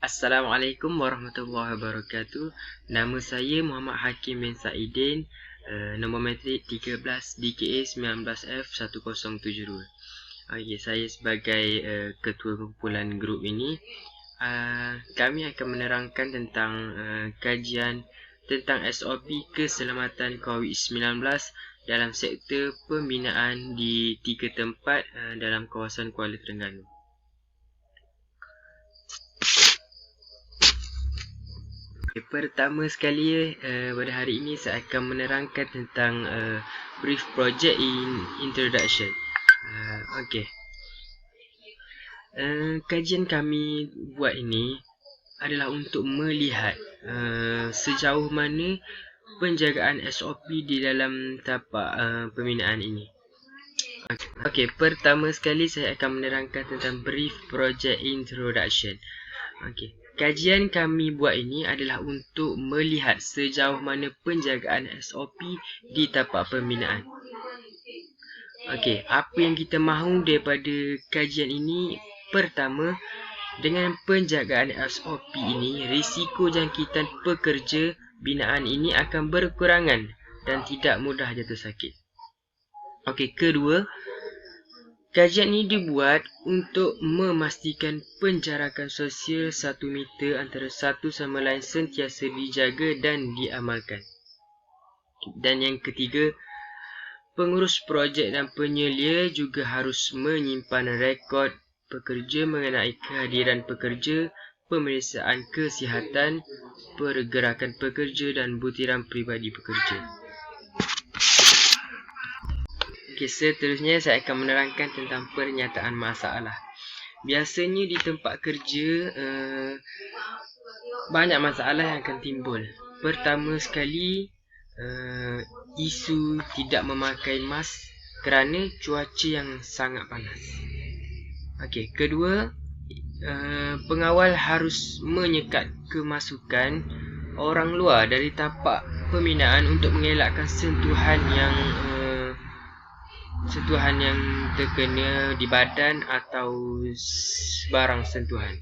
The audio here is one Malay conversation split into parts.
Assalamualaikum warahmatullahi wabarakatuh. Nama saya Muhammad Hakim bin Saidin, nombor matrik 13 DKA 19F1072. Okey, saya sebagai ketua kumpulan grup ini, kami akan menerangkan tentang kajian tentang SOP keselamatan COVID-19 dalam sektor pembinaan di 3 tempat dalam kawasan Kuala Terengganu. Pertama sekali, pada hari ini saya akan menerangkan tentang brief project introduction. Okey. Kajian kami buat ini adalah untuk melihat sejauh mana penjagaan SOP di dalam tapak pembinaan ini. Okey, pertama sekali saya akan menerangkan tentang brief project introduction. Okey. Kajian kami buat ini adalah untuk melihat sejauh mana penjagaan SOP di tapak pembinaan. Okey, apa yang kita mahu daripada kajian ini? Pertama, dengan penjagaan SOP ini, risiko jangkitan pekerja binaan ini akan berkurangan dan tidak mudah jatuh sakit. Okey, kedua, kajian ini dibuat untuk memastikan penjarakan sosial 1 meter antara satu sama lain sentiasa dijaga dan diamalkan. Dan yang ketiga, pengurus projek dan penyelia juga harus menyimpan rekod pekerja mengenai kehadiran pekerja, pemeriksaan kesihatan, pergerakan pekerja dan butiran peribadi pekerja. Okey, seterusnya saya akan menerangkan tentang pernyataan masalah. Biasanya di tempat kerja banyak masalah yang akan timbul. Pertama sekali, isu tidak memakai mask kerana cuaca yang sangat panas. Okey, kedua, pengawal harus menyekat kemasukan orang luar dari tapak pembinaan untuk mengelakkan sentuhan yang terkena di badan atau barang sentuhan.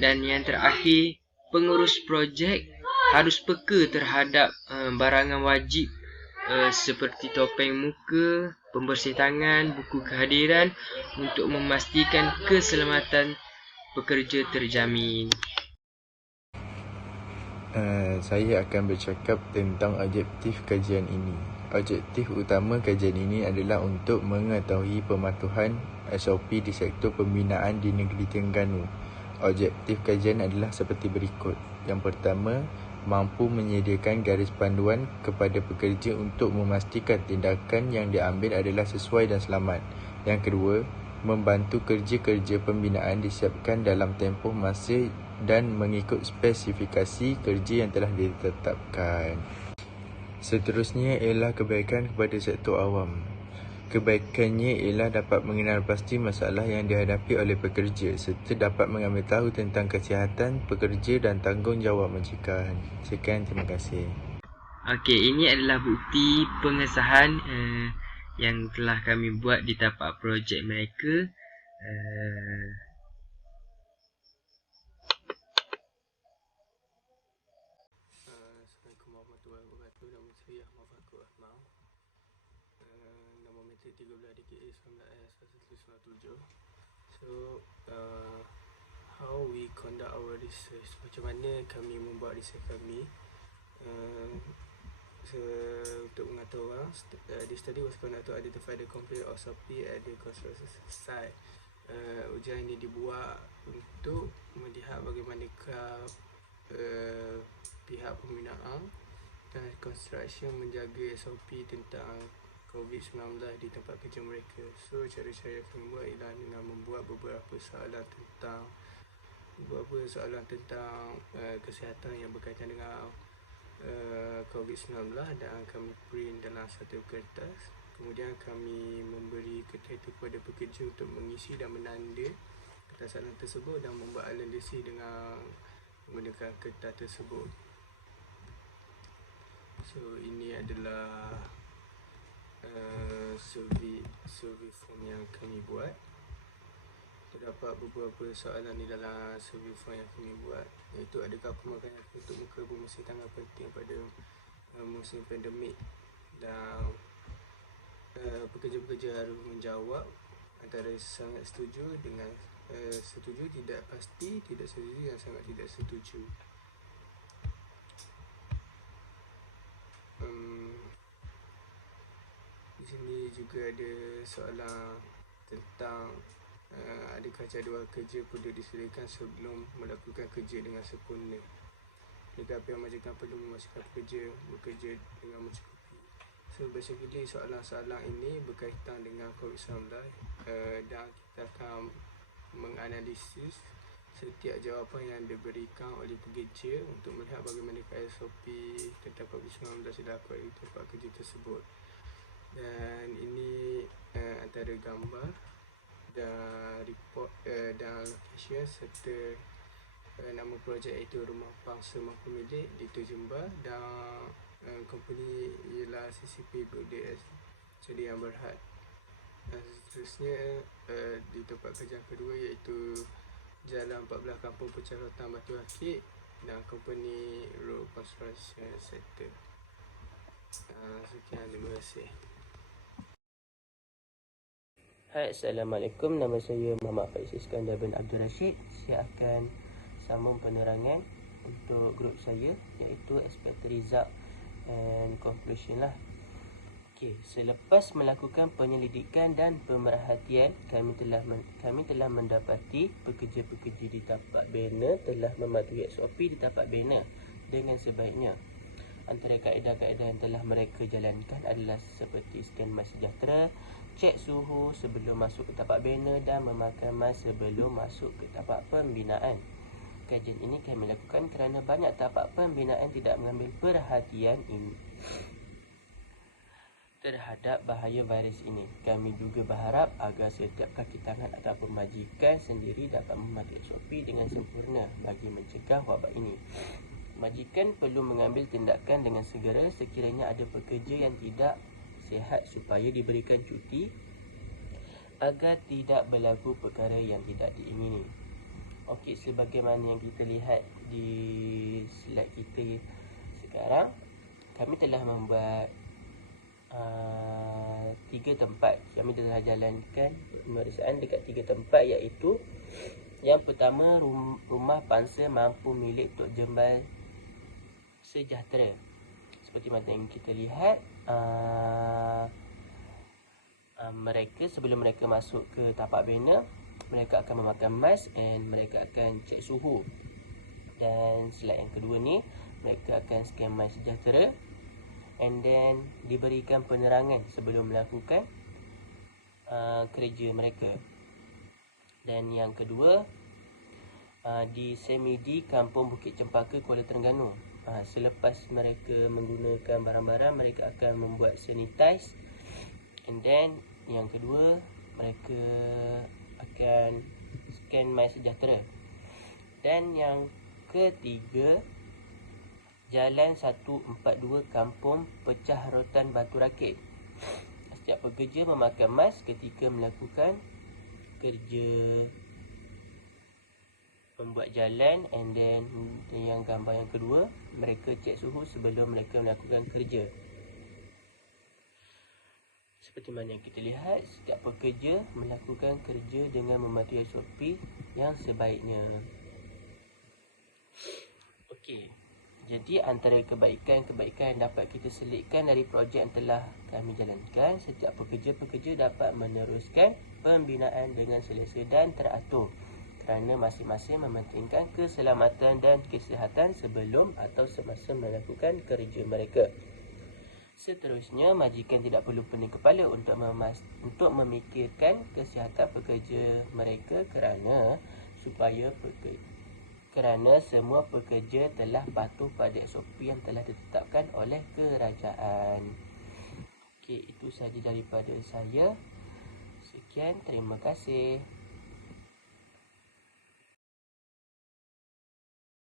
Dan yang terakhir, pengurus projek harus peka terhadap barangan wajib seperti topeng muka, pembersih tangan, buku kehadiran untuk memastikan keselamatan pekerja terjamin. Saya akan bercakap tentang objektif kajian ini. Objektif utama kajian ini adalah untuk mengetahui pematuhan SOP di sektor pembinaan di negeri Terengganu. Objektif kajian adalah seperti berikut. Yang pertama, mampu menyediakan garis panduan kepada pekerja untuk memastikan tindakan yang diambil adalah sesuai dan selamat. Yang kedua, membantu kerja-kerja pembinaan disiapkan dalam tempoh masa dan mengikut spesifikasi kerja yang telah ditetapkan. Seterusnya ialah kebaikan kepada sektor awam. Kebaikannya ialah dapat mengenal pasti masalah yang dihadapi oleh pekerja serta dapat mengambil tahu tentang kesihatan pekerja dan tanggungjawab mencegah. Sekian, terima kasih. Okey, ini adalah bukti pengesahan yang telah kami buat di tapak projek mereka. Assalamualaikum warahmatullahi wabarakatuh. Nama saya Ahmad Fakur Ahmad. Nama matrik 13 DKA 19S1197. So, how we conduct our research? Macam mana kami membuat research kami? Untuk mengatur orang, this study was conducted to identify the complete SOP at the construction site. Ujian ini dibuat untuk melihat bagaimanakah pihak pembinaan dan construction menjaga SOP tentang COVID-19 di tempat kerja mereka. So, cara-cara kami buat ialah dengan membuat beberapa soalan tentang kesihatan yang berkaitan dengan COVID-19 dan kami print dalam satu kertas. Kemudian kami memberi kertas itu kepada pekerja untuk mengisi dan menanda kertas soalan tersebut dan membuat analisis dengan menggunakan kertas tersebut. So, ini adalah survey form yang kami buat. terdapat beberapa soalan di dalam survey form yang kami buat, iaitu adakah pemakaian tutup muka bermesin tangan penting pada musim pandemik, dan pekerja-pekerja harus menjawab antara sangat setuju dengan setuju, tidak pasti, tidak setuju dan sangat tidak setuju. Di sini juga ada soalan tentang adakah jadual kerja perlu disediakan sebelum melakukan kerja dengan sempurna. Adakah pihak majikan perlu memastikan pekerja bekerja dengan mencukupi. So basically soalan-soalan ini berkaitan dengan COVID-19, dan kita akan menganalisis setiap jawapan yang diberikan oleh pekerja untuk melihat bagaimana SOP tentang COVID-19 dilakukan di tempat kerja tersebut. Dan ini antara gambar dan report dan location serta nama projek iaitu Rumah Pangsa Mampu Milik di Tojemba, dan company ialah CCP BDS Ceria Berhad. Dan seterusnya di tempat kerja kedua iaitu Jalan 14 Kampung Pecah Rotan Batu Akik dan company Road Construction Sector. Sekian, terima kasih. Hai, Assalamualaikum. Nama saya Muhammad Faiz Iskandar bin Abdul Rashid. Saya akan sambung penerangan untuk grup saya, iaitu Expected Result and Conclusion lah. Okey, selepas melakukan penyelidikan dan pemerhatian, kami telah mendapati pekerja-pekerja di tapak banner telah mematuhi SOP di tapak banner dengan sebaiknya. Antara kaedah-kaedah yang telah mereka jalankan adalah seperti scan mas sejahtera, cek suhu sebelum masuk ke tapak banner dan memakai mask sebelum masuk ke tapak pembinaan. Kajian ini kami lakukan kerana banyak tapak pembinaan tidak mengambil perhatian ini terhadap bahaya virus ini. Kami juga berharap agar setiap kaki tangan ataupun majikan sendiri dapat mematuhi SOP dengan sempurna bagi mencegah wabak ini. Majikan perlu mengambil tindakan dengan segera sekiranya ada pekerja yang tidak sihat supaya diberikan cuti agar tidak berlaku perkara yang tidak diingini. Okey, sebagaimana yang kita lihat di slide kita sekarang, kami telah membuat 3 tempat. Kami telah jalankan pemeriksaan dekat 3 tempat, iaitu yang pertama Rumah Pangsa Mampu Milik Tok Jembal Sejahtera. Seperti mana yang kita lihat, mereka sebelum mereka masuk ke tapak banner, mereka akan memakai mask dan mereka akan cek suhu. Dan slide yang kedua ni, mereka akan scan My Sejahtera and then diberikan penerangan sebelum melakukan kerja mereka. Dan yang kedua, di Semidi Kampung Bukit Cempaka, Kuala Terengganu, selepas mereka menggunakan barang-barang, mereka akan membuat sanitize. And then yang kedua, mereka akan scan My Sejahtera. Dan yang ketiga, Jalan 142 Kampung Pecah Rotan Batu Rakit. Setiap pekerja memakai mask ketika melakukan kerja membuat jalan. And then yang gambar yang kedua, mereka cek suhu sebelum mereka melakukan kerja. Seperti mana yang kita lihat, setiap pekerja melakukan kerja dengan mematuhi SOP yang sebaiknya. Okey, jadi antara kebaikan-kebaikan yang dapat kita selitkan dari projek yang telah kami jalankan, setiap pekerja-pekerja dapat meneruskan pembinaan dengan selesa dan teratur kerana masing-masing mementingkan keselamatan dan kesihatan sebelum atau semasa melakukan kerja mereka. Seterusnya, majikan tidak perlu pening kepala untuk memikirkan kesihatan pekerja mereka kerana semua pekerja telah patuh pada SOP yang telah ditetapkan oleh kerajaan. Okey, itu sahaja daripada saya. Sekian, terima kasih.